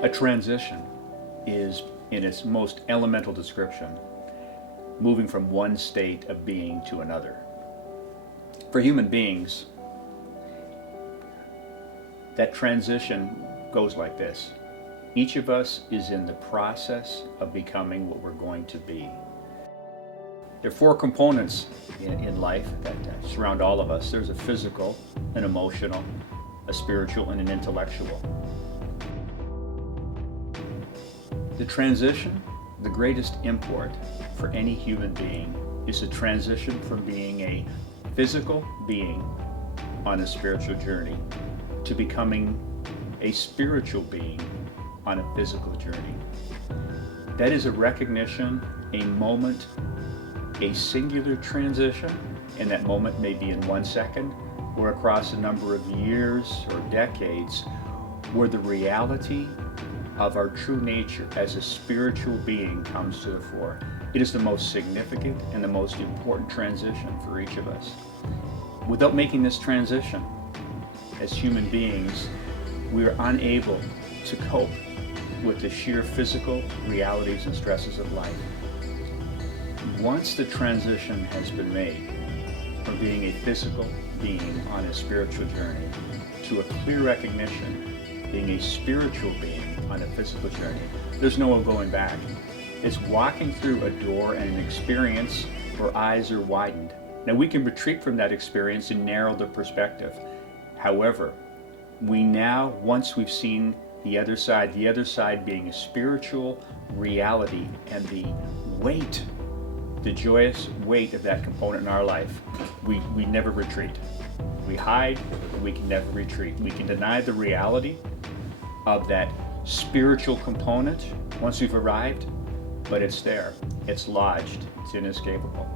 A transition is, in its most elemental description, moving from one state of being to another. For human beings, that transition goes like this. Each of us is in the process of becoming what we're going to be. There are four components in life that surround all of us. There's a physical, an emotional, a spiritual, and an intellectual. The transition, the greatest import for any human being, is a transition from being a physical being on a spiritual journey to becoming a spiritual being on a physical journey. That is a recognition, a moment, a singular transition, and that moment may be in 1 second or across a number of years or decades, where the reality of our true nature as a spiritual being comes to the fore. It is the most significant and the most important transition for each of us. Without making this transition, as human beings, we are unable to cope with the sheer physical realities and stresses of life. Once the transition has been made from being a physical being on a spiritual journey to a clear recognition being a spiritual being on a physical journey, there's no going back. It's walking through a door and an experience where eyes are widened. Now we can retreat from that experience and narrow the perspective. However, we now, once we've seen the other side being a spiritual reality and the weight, the joyous weight of that component in our life, we never retreat. We hide, but we can never retreat. We can deny the reality of that spiritual component once we've arrived, but it's there, it's lodged, it's inescapable.